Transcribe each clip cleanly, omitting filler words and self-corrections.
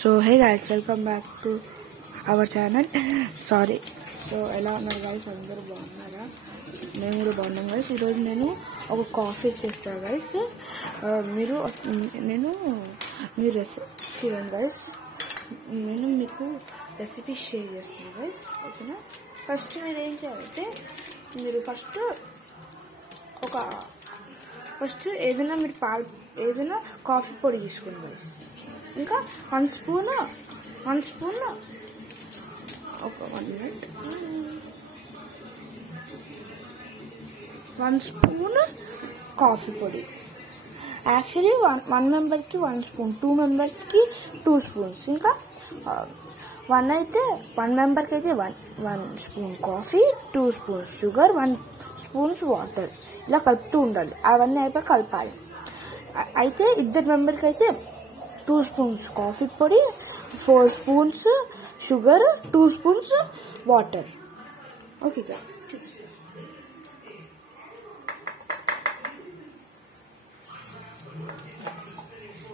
So hey guys, welcome back to our channel. Sorry. So ఎలా ఉన్నారు guys? అందరూ బాగున్నారా? నేను కూడా బాగున్నాను guys. ఈరోజు నేను ఒక కాఫీ చేస్తాను guys. మీరు రెసిపీ guys. నేను మీకు రెసిపీ షేర్ చేస్తాను guys. ఓకేనా? ఫస్ట్ మీరు ఏం చేయాలంటే మీరు ఫస్ట్ ఏదైనా మీరు ఏదైనా కాఫీ పొడి తీసుకోండి guys. ఇంకా వన్ స్పూన్ ఒక 1 minute 1 స్పూన్ కాఫీ పొడి. యాక్చువల్లీ 1 మెంబర్కి 1 స్పూన్, 2 మెంబర్స్కి 2 స్పూన్స్, ఇంకా 1 మెంబర్కి అయితే 1 spoon coffee, 2 spoons sugar, 1 spoons water, ఇలా కలుపుతూ ఉండాలి. అవన్నీ అయిపోయి కలపాలి. అయితే 2 మెంబర్కి అయితే 2 స్పూన్స్ కాఫీ పొడి, 4 spoons sugar, 2 spoons water. Okay guys,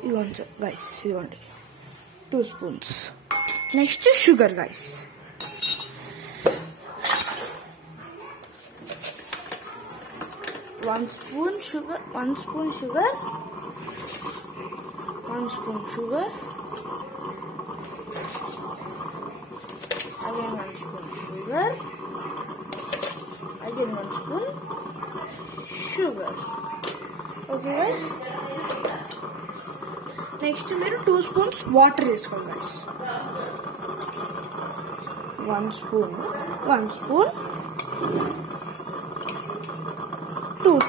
ఇదిగోండి గైస్, ఇదిగోండి 2 spoons. Next sugar guys, 1 spoon sugar, 1 spoon sugar, 1 spoon sugar, again 1 spoon sugar, again 1 spoon sugar. Okay guys, next మీరు 2 స్పూన్స్ వాటర్ వేసుకోండి గైస్. 1 స్పూన్ 2 స్పూన్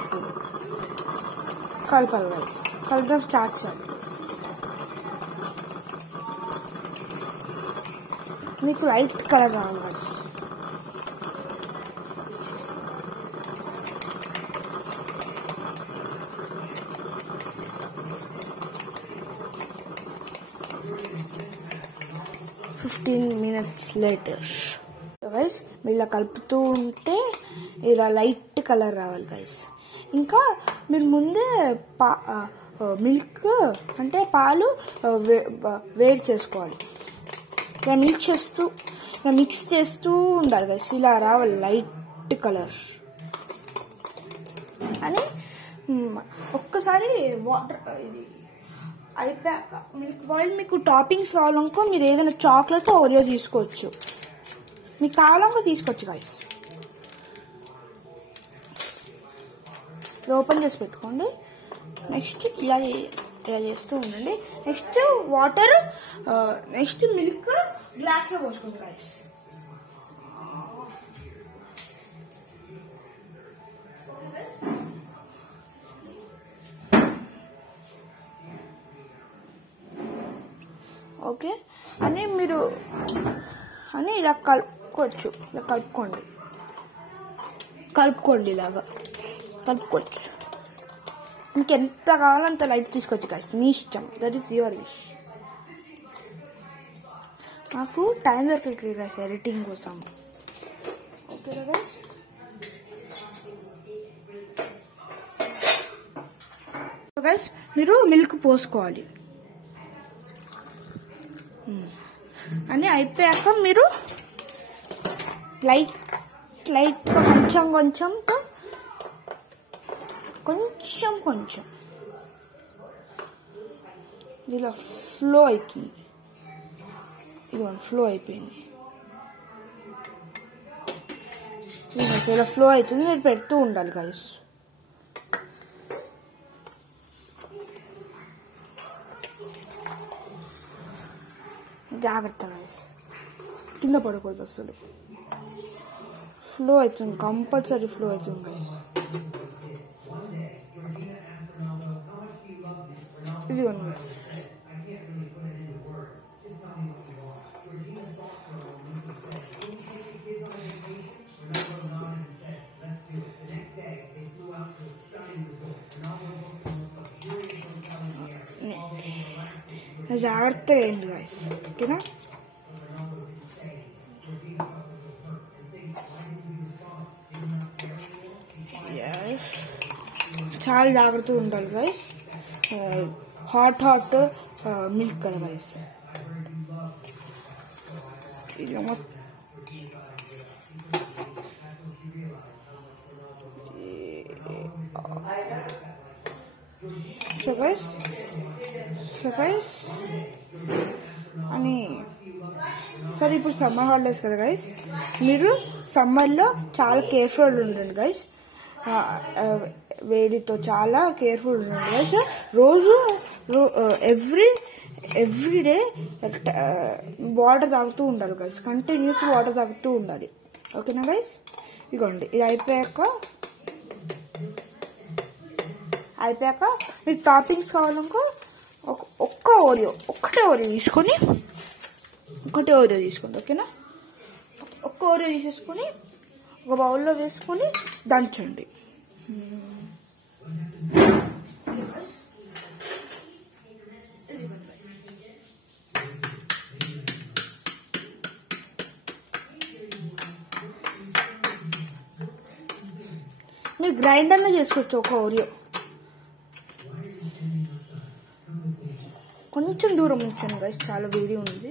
కలపాలి guys. కలపడం start చేయాలి. మీకు light colour రావాలి guys. minutes later guys, మీరు ఇలా కలుపుతూ ఉంటే ఇలా లైట్ కలర్ రావాలి గైస్. ఇంకా మీరు ముందే మిల్క్ అంటే పాలు వేడి చేసుకోవాలి. ఇలా మిక్స్ చేస్తూ ఉండాలి గైస్. ఇలా రావాలి లైట్ కలర్ అని. ఒక్కసారి వాటర్ ఇది అయిపోయాక మిల్క్ బాయిల్, మీకు టాపింగ్స్ కావాలనుకో మీరు ఏదైనా చాక్లెట్ ఓరియో తీసుకోవచ్చు. మీకు కావాలనుకో తీసుకోవచ్చు గైస్. ఓపెన్ చేసి పెట్టుకోండి. నెక్స్ట్ ఇలా చేస్తూ ఉండండి. నెక్స్ట్ వాటర్, నెక్స్ట్ మిల్క్ గ్లాస్లో పోసుకోండి గైస్. ఓకే అని మీరు ఇలా కలుపుకోవచ్చు. ఇలా కలుపుకోండి ఇలాగా కలుపుకోవచ్చు. ఇంకెంత కావాలంత లైట్ తీసుకోవచ్చు గైస్, మీ ఇష్టం. That is your wish. నాకు టైం దొరకట్లేదు గైస్ ఎడిటింగ్ కోసం. ఓకే గైస్, మీరు మిల్క్ పోసుకోవాలి. అని అయిపోయాక మీరు లైట్గా కొంచెం ఇలా ఫ్లో అవుతుంది. ఇదిగోండి, ఫ్లో అయిపోయింది. ఇలా ఫ్లో అవుతుంది. మీరు పెడుతూ ఉండాలి గైస్. జాగ్రత్త గైస్, కింద పడకూడదు అసలు. ఫ్లో అవుతుంది, కంపల్సరీ ఫ్లో అవుతుంది గైస్. ఇది జాగ్రత్తగా వేయండి గైస్. ఓకేనా? చాలా జాగ్రత్తగా ఉండాలి గైస్. హాట్ మిల్క్ కదా గైస్. ఇలా మొత్తం అని సరే. ఇప్పుడు సమ్మర్ హాలిడేస్ కదా గైస్, మీరు సమ్మర్లో చాలా కేర్ఫుల్ ఉండండి గైస్. వేడితో చాలా కేర్ఫుల్ ఉండండి గైస్. రోజు ఎవ్రీ డే వాటర్ తాగుతూ ఉండాలి గైస్. కంటిన్యూస్ వాటర్ తాగుతూ ఉండాలి. ఓకేనా గైస్? ఇదిగోండి, ఇది అయిపోయాక మీకు టాపింగ్స్ కావాలనుకో ఒక్కటే ఓరియో తీసుకోండి. ఓకేనా? ఒక్క ఓరియో తీసేసుకొని ఒక బౌల్లో వేసుకొని దంచండి. మీరు గ్రైండర్లో చేసుకోవచ్చు. ఒక ఓరియో కొంచెం దూరం ఉంచాను గైస్, చాలా వేడి ఉంది.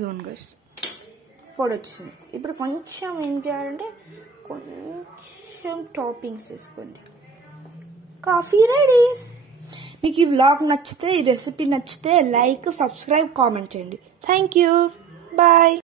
జోన్ గైస్ పొడి వచ్చేసింది. ఇప్పుడు కొంచెం ఏం చేయాలంటే కొంచెం టాపింగ్స్ వేసుకోండి. Coffee ready. మీకు ఈ వ్లాగ్ నచ్చితే, ఈ రెసిపీ నచ్చితే లైక్, సబ్స్క్రైబ్, కామెంట్ చేయండి. Thank you. బాయ్.